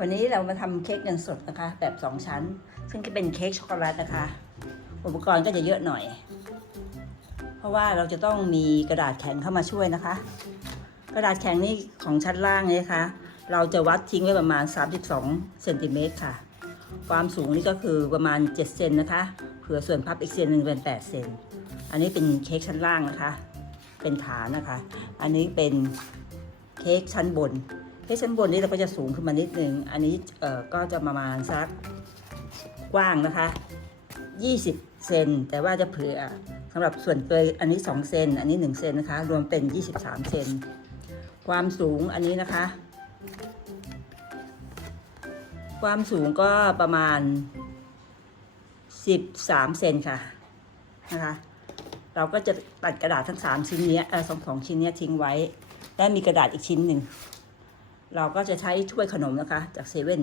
วันนี้เรามาทำเค้กเงินสดนะคะ แบบสองชั้น ซึ่งจะเป็นเค้กช็อกโกแลตนะคะ อุปกรณ์ก็จะเยอะหน่อย เพราะว่าเราจะต้องมีกระดาษแข็งเข้ามาช่วยนะคะ กระดาษแข็งนี่ของชั้นล่างเนี่ยนะคะ เราจะวัดทิ้งไว้ประมาณ 32เซนติเมตรค่ะ ความสูงนี่ก็คือประมาณ7เซนนะคะเผื่อส่วนพับอีกเซนหนึ่งเป็น8เซนอันนี้เป็นเค้กชั้นล่างนะคะ เป็นฐานนะคะ อันนี้เป็นเค้กชั้นบน เค้ชั้นบนนี้เราก็จะสูงขึ้นมานิดนึง อันนี้เอ่อก็จะประมาณสักกว้างนะคะ 20 เซน แต่ว่าจะเผื่อสำหรับส่วนเกยอันนี้ 2 เซน อันนี้ 1 เซนนะคะ รวมเป็น 23 เซน ความสูงอันนี้นะคะ ความสูงก็ประมาณ 13 เซนค่ะนะคะ เราก็จะตัดกระดาษทั้ง 3 ชิ้นเนี้ยเออสองสองชิ้นเนี้ยทิ้งไว้ และมีกระดาษอีกชิ้นหนึ่ง เราก็จะใช้ถ้วยขนมนะคะ จากเซเว่น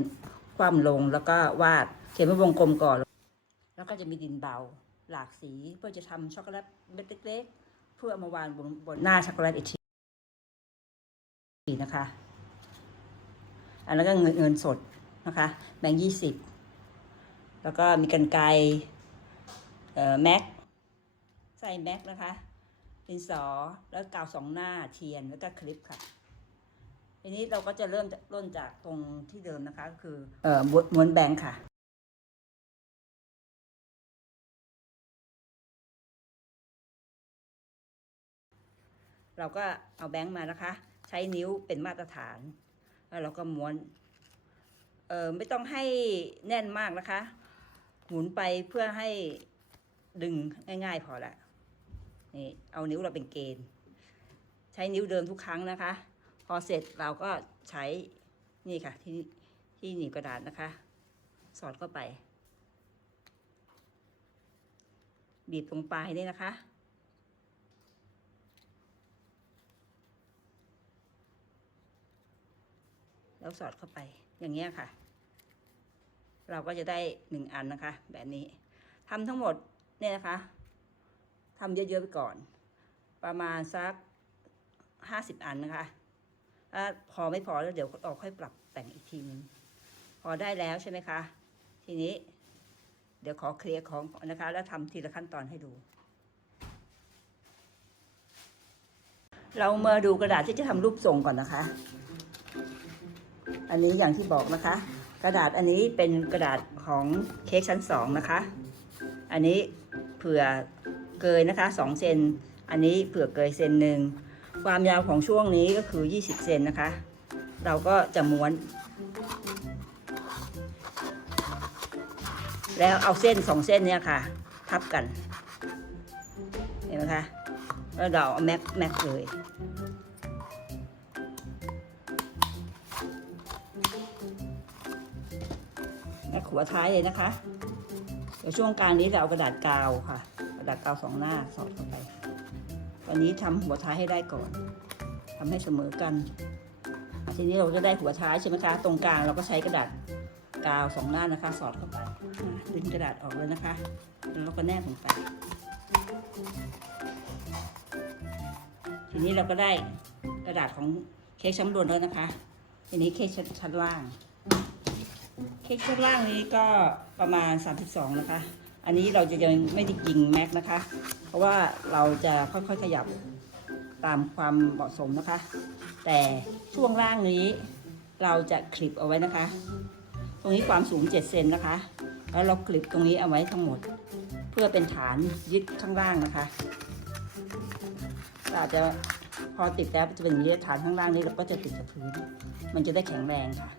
คว่ำลงแล้วก็วาดเขียนเป็นวงกลมก่อน แล้วก็จะมีดินเบาหลากสีเพื่อจะทำช็อกโกแลตเม็ดเล็ก ๆ เพื่อเอามาวางบนบนหน้าช็อกโกแลตอีกทีนะคะ อันนั้นก็เงินเงินสดนะคะแบงค์ยี่สิบแล้วก็มีกันไกเอ่อแม็กใส่แม็กนะคะดินสอแล้วกาวสองหน้าเทียนแล้วก็คลิปค่ะ ทีนี้เราก็จะเริ่มจากต้นจากตรงที่เดิมนะคะก็คือเอ่อม้วนม้วนแบงค์ค่ะเราก็เอาแบงค์มานะคะ ใช้นิ้วเป็นมาตรฐาน แล้วเราก็ม้วนเออไม่ต้องให้แน่นมากนะคะ หมุนไปเพื่อให้ดึงง่ายๆพอละนี่เอานิ้วเราเป็นเกณฑ์ ใช้นิ้วเดิมทุกครั้งนะคะ พอเสร็จเราก็ใช้นี่ค่ะที่ที่หนีบกระดาษนะคะ สอดเข้าไป บีบตรงปลายนี่นะคะ แล้วสอดเข้าไปอย่างเงี้ยค่ะ เราก็จะได้หนึ่งอันนะคะ แบบนี้ทำทั้งหมดเนี่ยนะคะทำเยอะๆไปก่อน ประมาณสักห้าสิบอันนะคะ พอไม่พอแล้วเดี๋ยวเราค่อยปรับแต่งอีกทีนึงพอได้แล้วใช่ไหมคะ ทีนี้ เดี๋ยวขอเคลียร์ของนนะคะ แล้วทำทีละขั้นตอนให้ดู เรามาดูกระดาษที่จะทำรูปทรงก่อนนะคะ อันนี้อย่างที่บอกนะคะ กระดาษอันนี้เป็นกระดาษของเค้กชั้นสองนะคะ อันนี้เผื่อเกยนะคะสองเซน อันนี้เผื่อเกยเซนหนึ่ง ความยาวของช่วงนี้ก็คือ 20 เซนนะคะ เราก็จะม้วน แล้วเอาเส้นสองเส้นเนี่ยค่ะ ทับกัน เห็นไหมคะ แล้วเราเอาแม็กแม็กเลยแม็กหัวท้ายเลยนะคะ เดี๋ยวช่วงกลางนี้เราเอากระดาษกาวค่ะ กระดาษกาวสองหน้าสอดเข้าไป อนนี้ทำหัวท้ายให้ได้ก่อนทำให้เสมอกัน ทีนี้เราจะได้หัวท้ายใช่ไหมคะ ตรงกลางเราก็ใช้กระดาษกาวสองหน้านะคะ สอดเข้าไปดึงกระดาษออกเลยนะคะ แล้วเราก็แนบลงไป ทีนี้เราก็ได้กระดาษของเค้กชั้นบนแล้วนะคะทีนี้เค้กชั้นชั้นล่าง เค้กชั้นล่างนี้ก็ประมาณ 32 นะคะ อันนี้เราจะยังไม่ได้ยิงแม็กนะคะ เพราะว่าเราจะค่อยๆขยับตามความเหมาะสมนะคะ แต่ช่วงล่างนี้เราจะคลิปเอาไว้นะคะ ตรงนี้ความสูง 7 เซนนะคะ แล้วเราคลิปตรงนี้เอาไว้ทั้งหมด เพื่อเป็นฐานยึดข้างล่างนะคะเราจะพอติดแล้วจะเป็นอย่างนี้ฐานข้างล่างนี้เราก็จะติดกับพื้น มันจะได้แข็งแรงค่ะ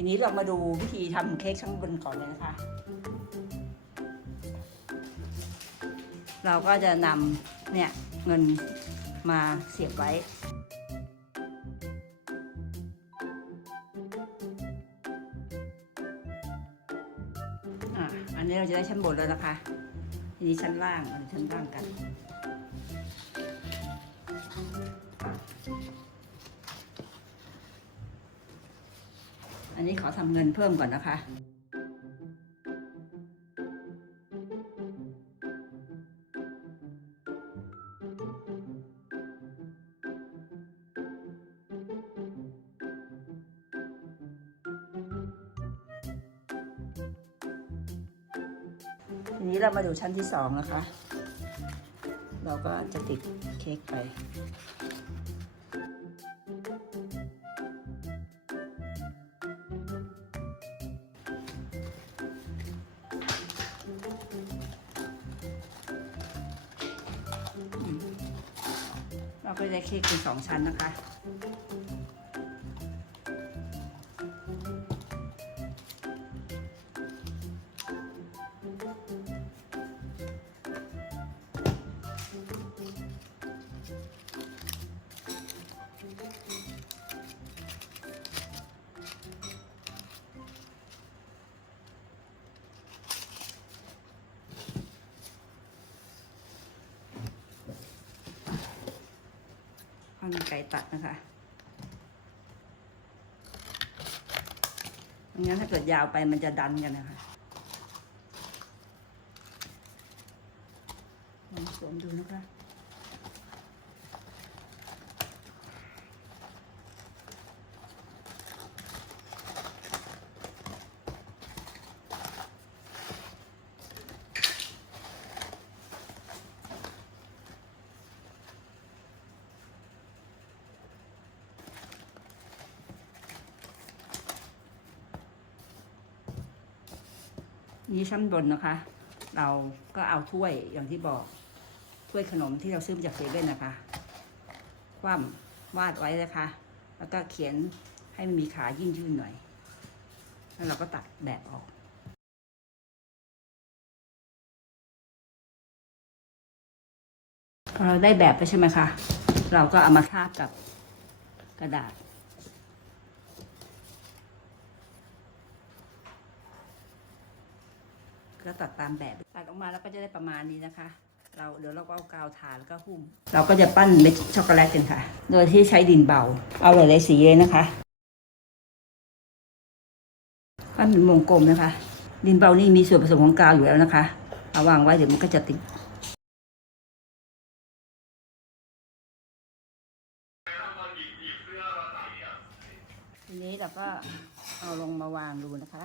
ทีนี้เรามาดูวิธีทำเค้กข้างบนก่อนเลยนะคะ เราก็จะนำเนี่ยเงินมาเสียบไว้อะอันนี้เราจะได้ชั้นบนแล้วนะคะ ทีนี้ชั้นล่างอันนี้ชั้นล่างกัน อันนี้ขอทำเงินเพิ่มก่อนนะคะ ทีนี้เรามาดูชั้นที่สองนะคะ เราก็จะติดเค้กไป เราก็จะเค้กเป็นสองชั้นนะคะามีไก่ตัดนะคะงั้นถ้าเกิดยาวไปมันจะดันกันนะคะลองสวมดูนะคะ นี่ชั้นบนนะคะ เราก็เอาถ้วยอย่างที่บอกถ้วยขนมที่เราซื้อมาจากเซเว่นนะคะคว่ำวาดไว้นะคะ แล้วก็เขียนให้มันมีขายื่นยื่นหน่อย แล้วเราก็ตัดแบบออกเราได้แบบไปใช่ไหมคะ เราก็เอามาทาบกับกระดาษ ก็ตัดตามแบบตัดออกมาแล้วก็จะได้ประมาณนี้นะคะ เราเดี๋ยวเราก็เอากาวทาแล้วก็หุ้ม เราก็จะปั้นเม็ดช็อกโกแลตกันค่ะ โดยที่ใช้ดินเบา เอาหลายๆสีเลยนะคะปั้นเป็นวงกลมนะคะ ดินเบานี่มีส่วนผสมของกาวอยู่แล้วนะคะเอาวางไว้เดี๋ยวมันก็จะติดทีนี้เราก็เอาลงมาวางดูนะคะ